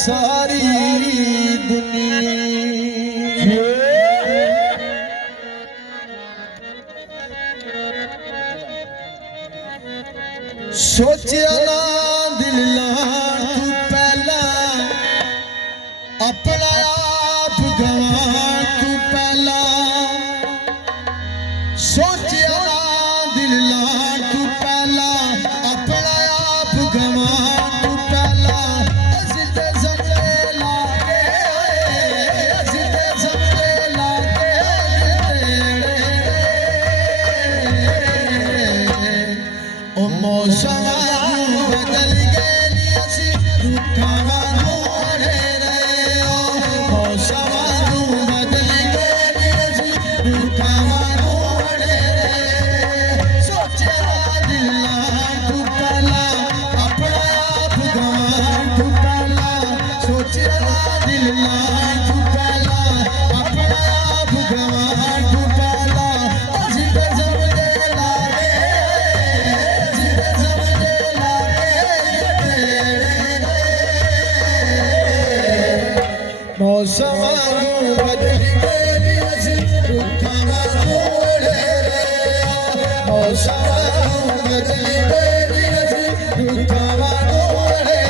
सारी दुनिया सोचिया ना दिल लाण तू पहला अपना आप गवान तू पहला सोचिया ना दिल लाण तू पहला अपना आप गवान तू पहला मौसम बदल गए असी रुखा वांगू अड़े रहे मौसम बदल गए असी रुखा वांगू अड़े रहे सोचे दिल तू पहला अपना आप गवान तू पहला सोचे दिल तू पहला अपना आप गवान तू पहला असी मौसम बदल गए असी रुखा वांगू अड़े रहे मौसम बदल गए असी रुखा वांगू अड़े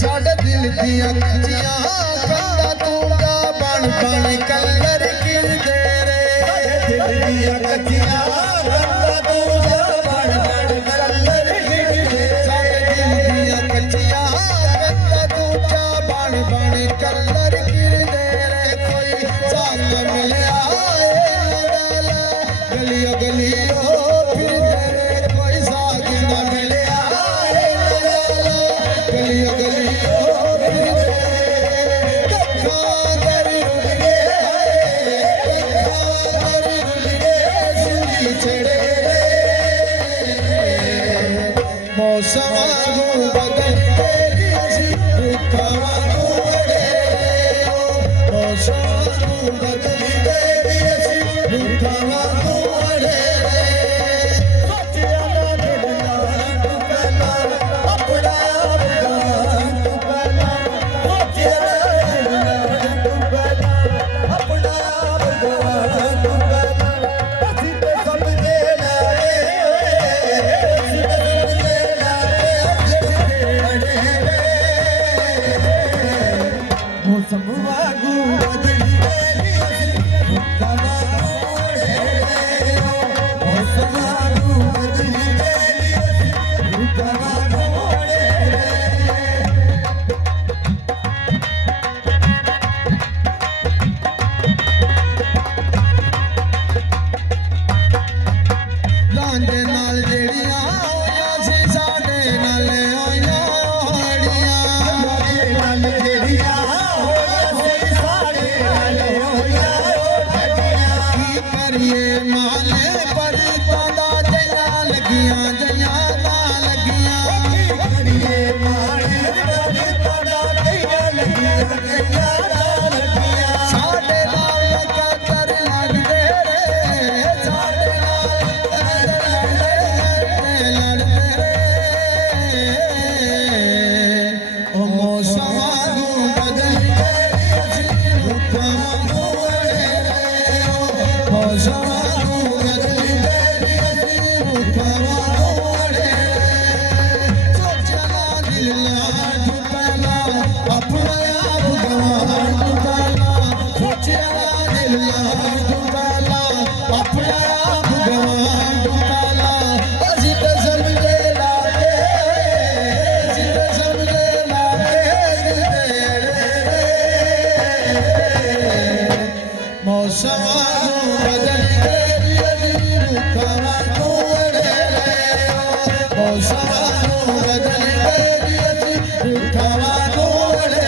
साडे दिल दियां कच्चियां कंधां तू बन कलर गिरदे रे दिल दियां कच्चियां कंधां तू बन कलर गिरदे साडे दिल दियां कच्चियां कंधां तू बन कलर गिरदे रे कोई साल मिलिया गलियों गलियों फिरदे रे कोई साग न मिलिया गलियों गलियों मौसम बदल गए असी रुखा वांगू अड़े मौसम बदल गए असी रुखा वांगू अड़े सोचिया ना दिल तू पहला अपना आप गवान तू पहला सोचिया तू पहला अपना आप गवान तू पहला असी ते समझे मौसम वांगू बदल गए असी रुखा वांगू अड़े मौसम वांगू बदल गए असी रुखा वांगू अड़े लांदे नाल जेड़ियां होइयां सी साडे नाल होइयां होड़ियां नाल जेड़ियां करिए माले पर तादा जया लगियां जया लगियां अपना आप गवान चुकाला सोचिया दिल यार चुकाला अपना आप गवान चुकाला असी तो समझे लागे असी तो समझे लागे मौसम बदल गई रुखवा कोड़े मौसम बदल गई रुखवा कोड़े